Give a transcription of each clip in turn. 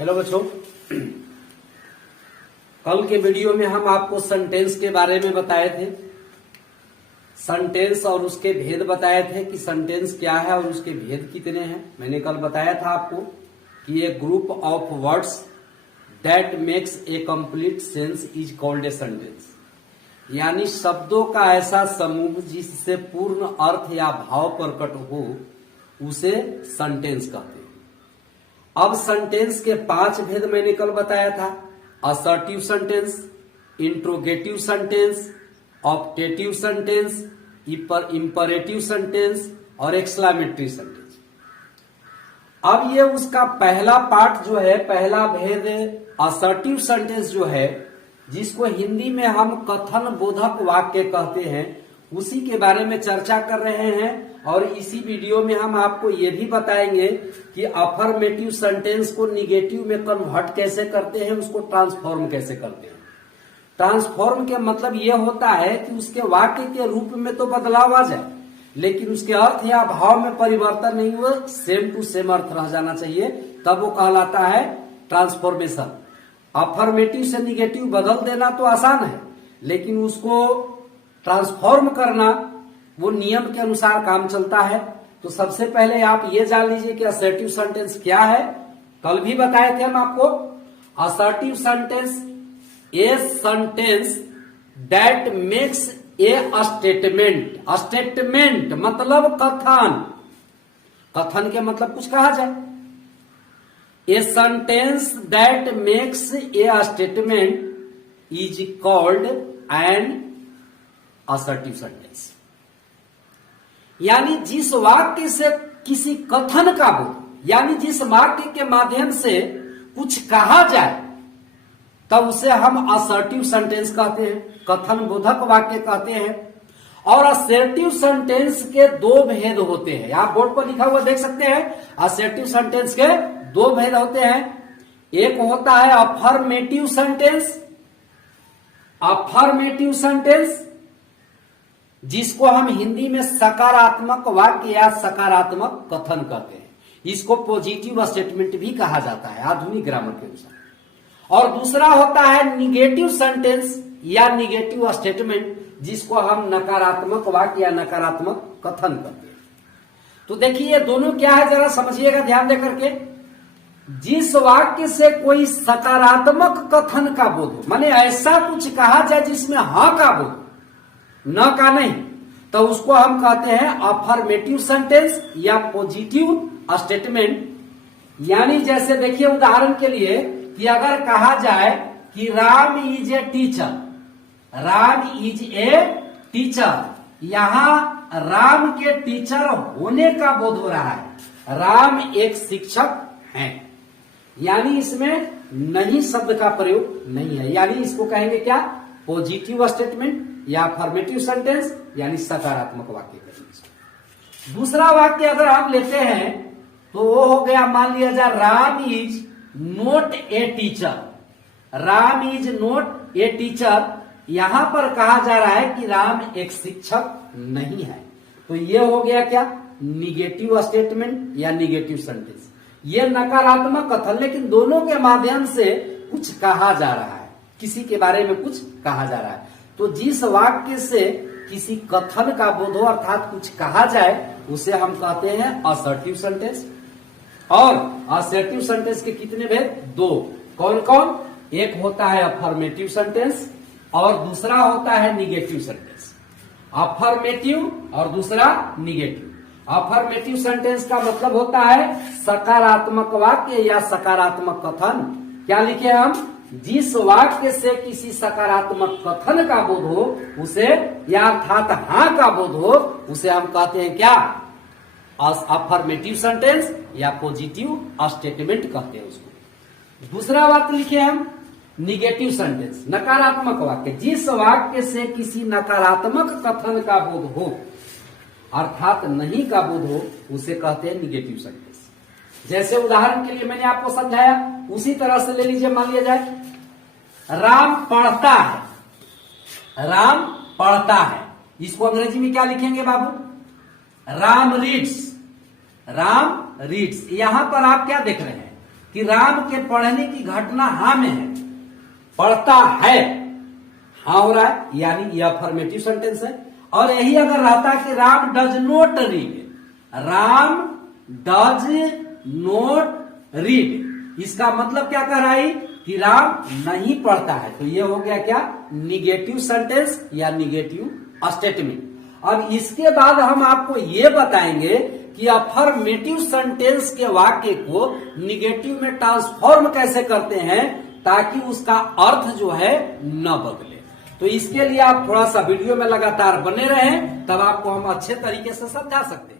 Hello बच्चों, कल के वीडियो में हम आपको सेंटेंस के बारे में बताए थे। सेंटेंस और उसके भेद बताए थे कि सेंटेंस क्या है और उसके भेद कितने हैं। मैंने कल बताया था आपको कि a group of words that makes a complete sense is called a sentence, यानी शब्दों का ऐसा समूह जिससे पूर्ण अर्थ या भाव प्रकट हो उसे सेंटेंस कहते हैं। अब सेंटेंस के 5 भेद मैंने कल बताया था। Assertive sentence, interrogative sentence, optative sentence, imperative sentence और एक्सक्लेमेटरी सेंटेंस। अब ये उसका पहला पार्ट जो है, पहला भेद असर्टिव सेंटेंस जो है, जिसको हिंदी में हम कथन बोधक वाक्य कहते हैं, उसी के बारे में चर्चा कर रहे हैं। और इसी वीडियो में हम आपको ये भी बताएंगे कि अफर्मेटिव सेंटेंस को निगेटिव में कन्वर्ट कैसे करते हैं, उसको ट्रांसफॉर्म कैसे करते हैं। ट्रांसफॉर्म के मतलब यह होता है कि उसके वाक्य के रूप में तो बदलाव आ जाए, लेकिन उसके अर्थ या भाव में परिवर्तन नहीं हुआ, सेम टू सेम अर्थ रह जाना चाहिए, तब वो कहलाता है ट्रांसफॉर्मेशन। अफर्मेटिव से निगेटिव बदल देना तो आसान है, लेकिन उसको ट्रांसफॉर्म करना वो नियम के अनुसार काम चलता है। तो सबसे पहले आप ये जान लीजिए कि असर्टिव सेंटेंस क्या है। कल भी बताए थे हम आपको। Assertive sentence a sentence that makes A statement. Statement मतलब कथन। कथन के मतलब कुछ कहा जाए। A sentence that makes A statement is called an assertive sentence, यानी जिस वाक्य से किसी कथन का बोध, यानी जिस वाक्य के माध्यम से कुछ कहा जाए, तब उसे हम असर्टिव सेंटेंस कहते हैं, कथन बोधक वाक्य कहते हैं। और असर्टिव सेंटेंस के 2 भेद होते हैं। आप बोर्ड पर लिखा हुआ देख सकते हैं। असर्टिव सेंटेंस के 2 भेद होते हैं। एक होता है अफर्मेटिव सेंटेंस। अफर्मेटिव सेंटेंस जिसको हम हिंदी में सकारात्मक वाक्य या सकारात्मक कथन कहते हैं। इसको पॉजिटिव स्टेटमेंट भी कहा जाता है आधुनिक ग्रामर के अनुसार। और दूसरा होता है निगेटिव सेंटेंस या निगेटिव स्टेटमेंट, जिसको हम नकारात्मक वाक्य या नकारात्मक कथन कहते हैं। तो देखिए ये दोनों क्या है, जरा समझिएगा ध्यान दे करके। जिस वाक्य से कोई सकारात्मक कथन का बोध हो, माने ऐसा कुछ कहा जाए जिसमें हाँ का बोध, न का नहीं, तो उसको हम कहते हैं अफर्मेटिव सेंटेंस या पॉजिटिव स्टेटमेंट। यानी जैसे देखिए उदाहरण के लिए कि अगर कहा जाए कि Ram is a teacher, Ram is a teacher, यहां राम के टीचर होने का बोध हो रहा है, राम एक शिक्षक हैं, यानी इसमें नहीं शब्द का प्रयोग नहीं है, यानी इसको कहेंगे क्या, पॉजिटिव स्टेटमेंट या अफर्मेटिव सेंटेंस, यानी सकारात्मक वाक्य कहेंगे। दूसरा वाक्य अगर हम लेते हैं तो वो हो गया, मान लिया जाए Ram is not a teacher, Ram is not a teacher, यहां पर कहा जा रहा है कि राम एक शिक्षक नहीं है। तो ये हो गया क्या, निगेटिव स्टेटमेंट या निगेटिव सेंटेंस। ये नकारात्मक कथन, लेकिन दोनों के माध्यम से कुछ कहा जा रहा है, किसी के बारे में कुछ कहा जा रहा है। तो जिस वाक्य से किसी कथन का बोध हो, अर्थात कुछ कहा जाए, उसे हम कहते हैं असर्टिव सेंटेंस। और असर्टिव सेंटेंस के कितने भेद, 2। कौन कौन, एक होता है अफर्मेटिव सेंटेंस और दूसरा होता है निगेटिव सेंटेंस। अफर्मेटिव और दूसरा निगेटिव। अफर्मेटिव सेंटेंस का मतलब होता है सकारात्मक वाक्य या सकारात्मक कथन। क्या लिखे हम, जिस वाक्य से किसी सकारात्मक कथन का बोध हो उसे, या अर्थात हाँ का बोध हो, उसे हम कहते हैं क्या, अफर्मेटिव सेंटेंस या पॉजिटिव स्टेटमेंट कहते हैं उसको। दूसरा वाक्य लिखे हम निगेटिव सेंटेंस, नकारात्मक वाक्य, जिस वाक्य से किसी नकारात्मक कथन का बोध हो, अर्थात नहीं का बोध हो, उसे कहते हैं निगेटिव सेंटेंस। जैसे उदाहरण के लिए मैंने आपको समझाया, उसी तरह से ले लीजिए। मान लिया जाए राम पढ़ता है, राम पढ़ता है, इसको अंग्रेजी में क्या लिखेंगे बाबू, राम रीड्स, राम रीड्स। यहां पर आप क्या देख रहे हैं, कि राम के पढ़ने की घटना हाँ में है, पढ़ता है, हाँ हो रहा है, यानी यह अफर्मेटिव सेंटेंस है। और यही अगर रहता कि Ram does note read, Ram does note read, इसका मतलब क्या कह रहा है कि राम नहीं पढ़ता है, तो ये हो गया क्या, निगेटिव सेंटेंस या निगेटिव स्टेटमेंट। अब इसके बाद हम आपको ये बताएंगे कि अफर्मेटिव सेंटेंस के वाक्य को निगेटिव में ट्रांसफॉर्म कैसे करते हैं ताकि उसका अर्थ जो है न बदले। तो इसके लिए आप थोड़ा सा वीडियो में लगातार बने रहें, तब आपको हम अच्छे तरीके से समझा सकते हैं।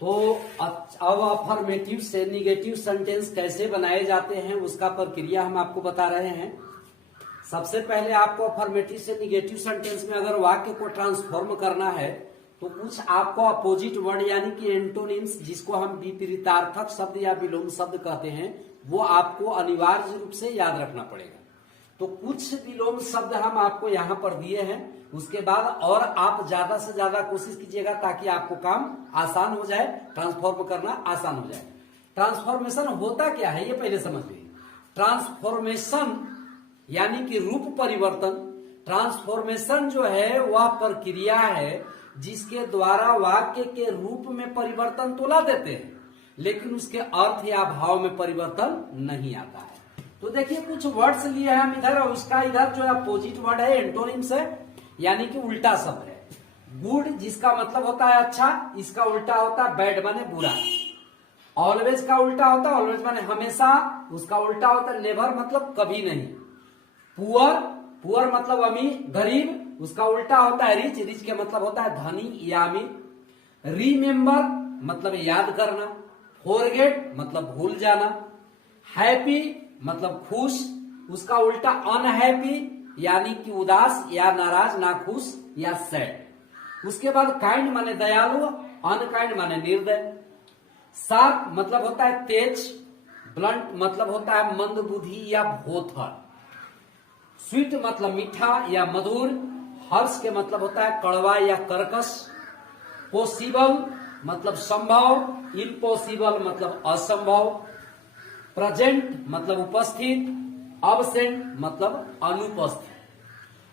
तो अब अफर्मेटिव से निगेटिव सेंटेंस कैसे बनाए जाते हैं उसका प्रक्रिया हम आपको बता रहे हैं। सबसे पहले आपको अफर्मेटिव से निगेटिव सेंटेंस में अगर वाक्य को ट्रांसफॉर्म करना है तो कुछ आपको अपोजिट वर्ड यानी कि एंटोनिम्स, जिसको हम विपरीतार्थक शब्द या विलोम शब्द कहते हैं, वो आपको अनिवार्य रूप से याद रखना पड़ेगा। तो कुछ विलोम शब्द हम आपको यहां पर दिए हैं, उसके बाद और आप ज्यादा से ज्यादा कोशिश कीजिएगा ताकि आपको काम आसान हो जाए, ट्रांसफॉर्म करना आसान हो जाए। ट्रांसफॉर्मेशन होता क्या है ये पहले समझ लीजिए। ट्रांसफॉर्मेशन यानी कि रूप परिवर्तन। ट्रांसफॉर्मेशन जो है वह प्रक्रिया है जिसके द्वारा वाक्य के रूप में परिवर्तन तो ला देते हैं, लेकिन उसके अर्थ या भाव में परिवर्तन नहीं आता है। तो देखिए कुछ वर्ड्स लिए हैं हम इधर, और उसका इधर जो है अपोजिट वर्ड है, एंटोनिम्स है, यानी कि उल्टा शब्द है। गुड जिसका मतलब होता है अच्छा, इसका उल्टा होता है बैड माने बुरा। ऑलवेज का उल्टा होता है ऑलवेज माने हमेशा, उसका उल्टा होता है नेवर मतलब कभी नहीं। पुअर, पुअर मतलब अमीर गरीब, उसका उल्टा होता है रिच, रिच के मतलब होता है धनी या अमीर। रिमेम्बर मतलब याद करना। फॉरगेट मतलब भूल जाना। हैप्पी मतलब खुश, उसका उल्टा अनहैप्पी यानी कि उदास या नाराज, नाखुश या सैड। उसके बाद काइंड माने दयालु, अनकाइंड माने निर्दय। शार्प मतलब होता है तेज, ब्लंट मतलब होता है मंद बुद्धि या भोथर। स्वीट मतलब मीठा या मधुर। हर्ष के मतलब होता है कड़वा या कर्कश। पॉसिबल मतलब संभव, इम्पॉसिबल मतलब असंभव। प्रेजेंट मतलब उपस्थित, अब्सेंट मतलब अनुपस्थित।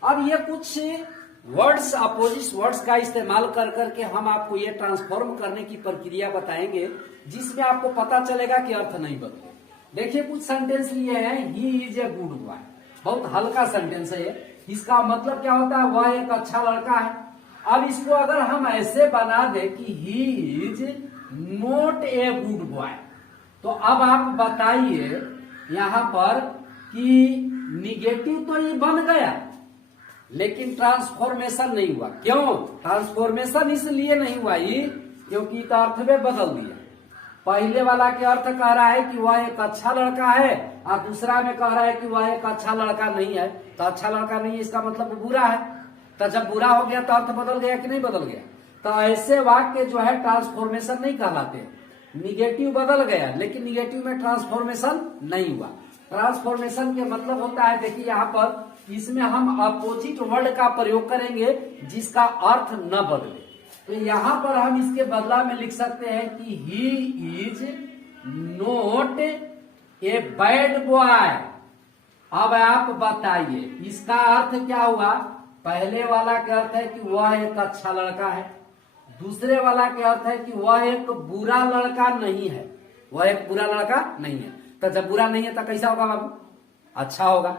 अब ये कुछ वर्ड्स, अपोजिट वर्ड्स का इस्तेमाल कर करके हम आपको ये ट्रांसफॉर्म करने की प्रक्रिया बताएंगे, जिसमें आपको पता चलेगा कि अर्थ नहीं बदले। देखिए कुछ सेंटेंस लिए हैं, he is a good boy, बहुत हल्का सेंटेंस है ये। इसका मतलब क्या होता है, वह एक अच्छा लड़का है। अब इसको अगर हम ऐसे बना दे कि he is not a good boy, तो अब आप बताइए यहां पर कि निगेटिव तो ये बन गया लेकिन ट्रांसफॉर्मेशन नहीं हुआ। क्यों ट्रांसफॉर्मेशन इसलिए नहीं हुआ ये, क्योंकि तो अर्थ में बदल दिया। पहले वाला के अर्थ कह रहा है कि वह एक अच्छा लड़का है, और दूसरा में कह रहा है कि वह एक अच्छा लड़का नहीं है। तो अच्छा लड़का नहीं है इसका मतलब बुरा है। तो जब बुरा हो गया तो अर्थ बदल गया कि नहीं बदल गया। तो ऐसे वाक्य जो है ट्रांसफॉर्मेशन नहीं कहलाते। निगेटिव बदल गया लेकिन निगेटिव में ट्रांसफॉर्मेशन नहीं हुआ। ट्रांसफॉर्मेशन के मतलब होता है, देखिए यहाँ पर इसमें हम अपोजिट वर्ड का प्रयोग करेंगे जिसका अर्थ न बदले। तो यहां पर हम इसके बदला में लिख सकते हैं कि he is not a bad boy. अब आप बताइए इसका अर्थ क्या हुआ। पहले वाला का अर्थ है कि वह एक अच्छा लड़का है, दूसरे वाला के अर्थ है कि वह एक बुरा लड़का नहीं है, वह एक बुरा लड़का नहीं है। तो जब बुरा नहीं है तो कैसा होगा बाबू, अच्छा होगा।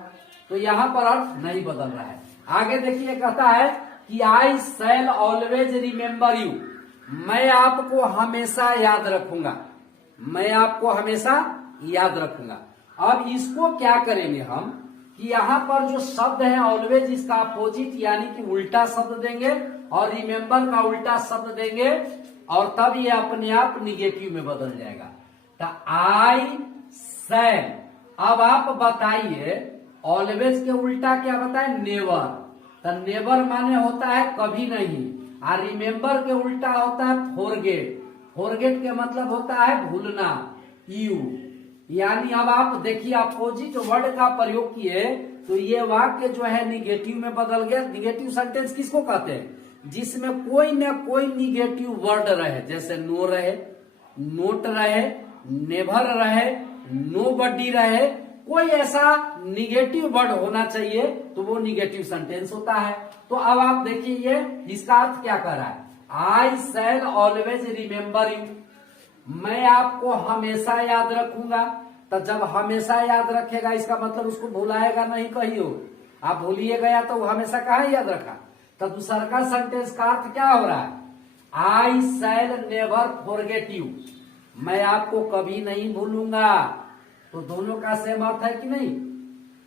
तो यहां पर अर्थ नहीं बदल रहा है। आगे देखिए कहता है कि आई शैल ऑलवेज रिमेम्बर यू, मैं आपको हमेशा याद रखूंगा, मैं आपको हमेशा याद रखूंगा। अब इसको क्या करेंगे हम कि यहाँ पर जो शब्द है ऑलवेज, इसका अपोजिट यानी कि उल्टा शब्द देंगे, और रिमेम्बर का उल्टा शब्द देंगे, और तब ये अपने आप निगेटिव में बदल जाएगा। तो आई शैल। अब आप बताइए ऑलवेज के उल्टा क्या बताए, नेवर। तो नेवर माने होता है कभी नहीं, और रिमेम्बर के उल्टा होता है फॉरगेट। फॉरगेट के मतलब होता है भूलना, यू। यानी अब आप देखिए अपोजिट वर्ड का प्रयोग किए तो ये वाक्य जो है निगेटिव में बदल गया। निगेटिव सेंटेंस किसको कहते हैं, जिसमें कोई ना कोई निगेटिव वर्ड रहे, जैसे नो रहे, नोट रहे, नेवर रहे, नोबडी रहे, कोई ऐसा निगेटिव वर्ड होना चाहिए तो वो निगेटिव सेंटेंस होता है। तो अब आप देखिए ये इसका अर्थ क्या कर रहा है, आई शैल ऑलवेज रिमेम्बर यू, मैं आपको हमेशा याद रखूंगा। तो जब हमेशा याद रखेगा इसका मतलब उसको भुलाएगा नहीं कहियो, आप भूलिए गया तो हमेशा कहाँ याद रखा। तो दूसरा का सेंटेंस का अर्थ क्या हो रहा है, आई शैल नेवर फॉरगेट यू, मैं आपको कभी नहीं भूलूंगा। तो दोनों का सेम अर्थ है कि नहीं,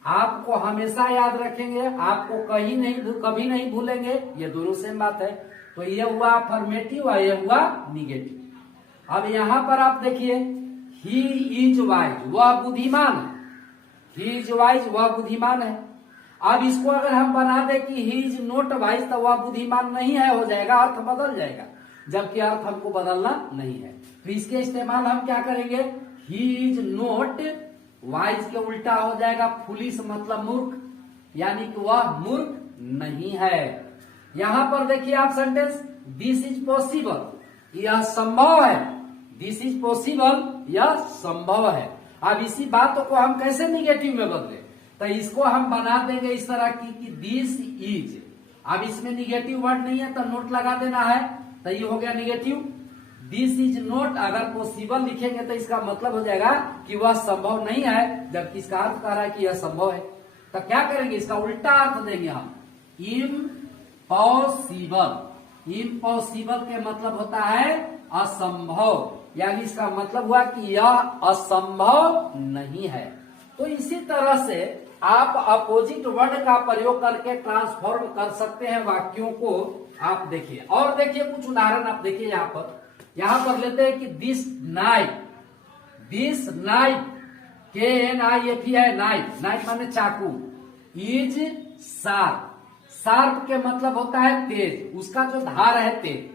आपको हमेशा याद रखेंगे, आपको कभी नहीं भूलेंगे, ये दोनों सेम बात है। तो ये हुआ अफर्मेटिव और ये हुआ निगेटिव। अब यहां पर आप देखिए ही इज वाइज, वह बुद्धिमान है, ही इज वाइज वह बुद्धिमान है। अब इसको अगर हम बना दे कि ही इज नॉट वाइज तो वह बुद्धिमान नहीं है हो जाएगा, अर्थ बदल जाएगा, जबकि अर्थ हमको बदलना नहीं है। तो इसके इस्तेमाल हम क्या करेंगे, ही इज नॉट वाइज के उल्टा हो जाएगा फुलिश, मतलब मूर्ख, यानी कि वह मूर्ख नहीं है। यहां पर देखिए आप सेंटेंस दिस इज पॉसिबल, यह संभव है, दिस इज पॉसिबल यह संभव है। अब इसी बात को हम कैसे निगेटिव में बदले, तो इसको हम बना देंगे इस तरह की कि दिस इज, अब इसमें निगेटिव वर्ड नहीं है तो नोट लगा देना है, तो ये हो गया निगेटिव। दिस इज नॉट अगर पॉसिबल लिखेंगे तो इसका मतलब हो जाएगा कि वह संभव नहीं है, जबकि इसका अर्थ कर रहा है कि यह संभव है। तो क्या करेंगे, इसका उल्टा अर्थ देंगे हम, इम्पॉसिबल। इम्पॉसिबल के मतलब होता है असंभव, यानी इसका मतलब हुआ कि यह असंभव नहीं है। तो इसी तरह से आप अपोजिट वर्ड का प्रयोग करके ट्रांसफॉर्म कर सकते हैं वाक्यों को। आप देखिए और देखिए कुछ उदाहरण आप देखिए यहां पर लेते हैं कि दिस नाइफ KNIF है, नाइफ माने चाकू, इज शार्प, शार्प के मतलब होता है तेज, उसका जो धार है तेज,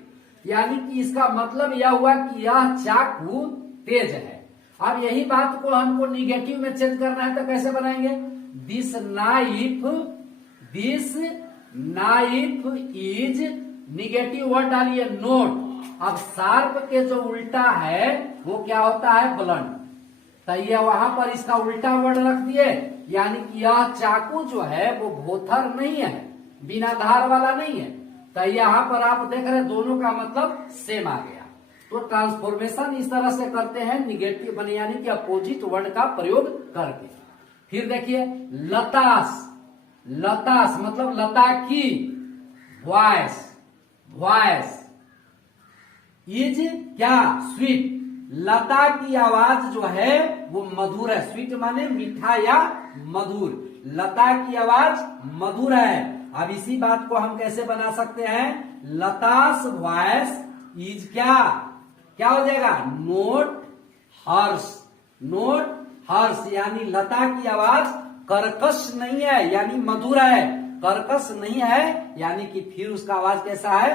यानी कि इसका मतलब यह हुआ कि यह चाकू तेज है। अब यही बात को हमको निगेटिव में चेंज करना है तो कैसे बनाएंगे, this knife is, negative word डालिए नोट। अब शार्प के जो उल्टा है वो क्या होता है, ब्लंट, तो ये वहां पर इसका उल्टा वर्ड रख दिए, यानी कि यह चाकू जो है वो भोथर नहीं है, बिना धार वाला नहीं है। तो यहाँ पर आप देख रहे दोनों का मतलब सेम आ गया। तो ट्रांसफॉर्मेशन इस तरह से करते हैं निगेटिव बने, यानी कि अपोजिट वर्ड का प्रयोग करके। फिर देखिए लतास मतलब लता की, वॉइस इज क्या, स्वीट, लता की आवाज जो है वो मधुर है, स्वीट माने मीठा या मधुर, लता की आवाज मधुर है। अब इसी बात को हम कैसे बना सकते हैं, लतास वॉइस इज क्या हो जाएगा, नोट हर्ष, यानी लता की आवाज कर्कश नहीं है, यानी मधुर है, कर्कश नहीं है, यानी कि फिर उसका आवाज कैसा है,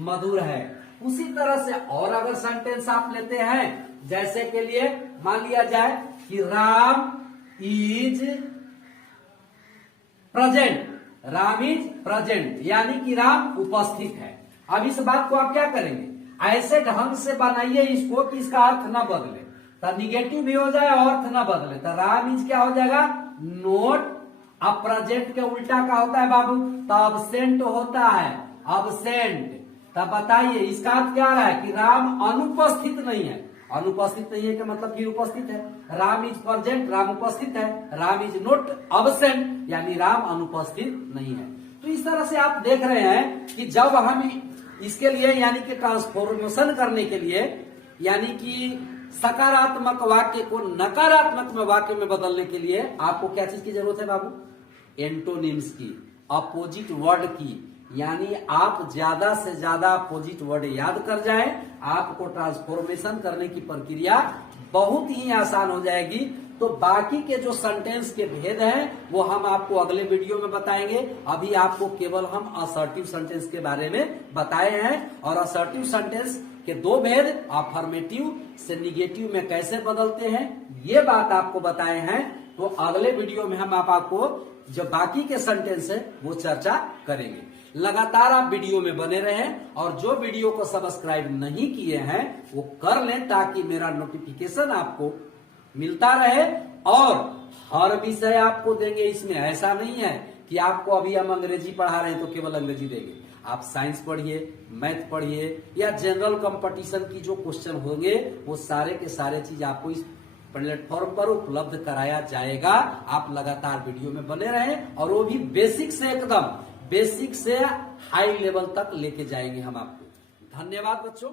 मधुर है। उसी तरह से और अगर सेंटेंस आप लेते हैं, जैसे के लिए मान लिया जाए कि राम इज प्रेजेंट, यानी कि राम उपस्थित है। अब इस बात को आप क्या करेंगे, ऐसे ढंग से बनाइए इसको कि इसका अर्थ न बदले, तो निगेटिव भी हो जाए और अर्थ न बदले। तो राम इज क्या हो जाएगा, नोट। अब प्रेजेंट के उल्टा का होता है बाबू, तो अब्सेंट होता है, अब्सेंट। तब बताइए इसका अर्थ क्या रहा है कि राम अनुपस्थित नहीं है, अनुपस्थित नहीं है का मतलब कि उपस्थित है। राम इज प्रेजेंट, राम उपस्थित है, राम इज नॉट अब्सेंट, यानी राम अनुपस्थित नहीं है। तो इस तरह से आप देख रहे हैं कि जब हम इसके लिए यानी कि ट्रांसफॉर्मेशन करने के लिए, यानी कि सकारात्मक वाक्य को नकारात्मक में वाक्य में बदलने के लिए आपको क्या चीज की जरूरत है बाबू, एंटोनिम्स की, अपोजिट वर्ड की, यानी आप ज्यादा से ज्यादा अपोजिट वर्ड याद कर जाएं, आपको ट्रांसफॉर्मेशन करने की प्रक्रिया बहुत ही आसान हो जाएगी। तो बाकी के जो सेंटेंस के भेद हैं वो हम आपको अगले वीडियो में बताएंगे। अभी आपको केवल हम असर्टिव सेंटेंस के बारे में बताए हैं, और असर्टिव सेंटेंस के दो भेद, अफर्मेटिव से निगेटिव में कैसे बदलते हैं ये बात आपको बताए हैं। तो अगले वीडियो में हम आपको जो बाकी के सेंटेंस है वो चर्चा करेंगे। लगातार आप वीडियो में बने रहें और जो वीडियो को सब्सक्राइब नहीं किए हैं वो कर लें ताकि मेरा नोटिफिकेशन आपको मिलता रहे और हर विषय आपको देंगे। इसमें ऐसा नहीं है कि आपको अभी हम अंग्रेजी पढ़ा रहे हैं तो केवल अंग्रेजी देंगे। आप साइंस पढ़िए, मैथ पढ़िए या जनरल कंपटीशन की जो क्वेश्चन होंगे वो सारे के सारे चीज आपको इस प्लेटफॉर्म पर उपलब्ध कराया जाएगा। आप लगातार वीडियो में बने रहें और वो भी बेसिक से एकदम बेसिक से हाई लेवल तक लेके जाएंगे हम आपको। धन्यवाद बच्चों।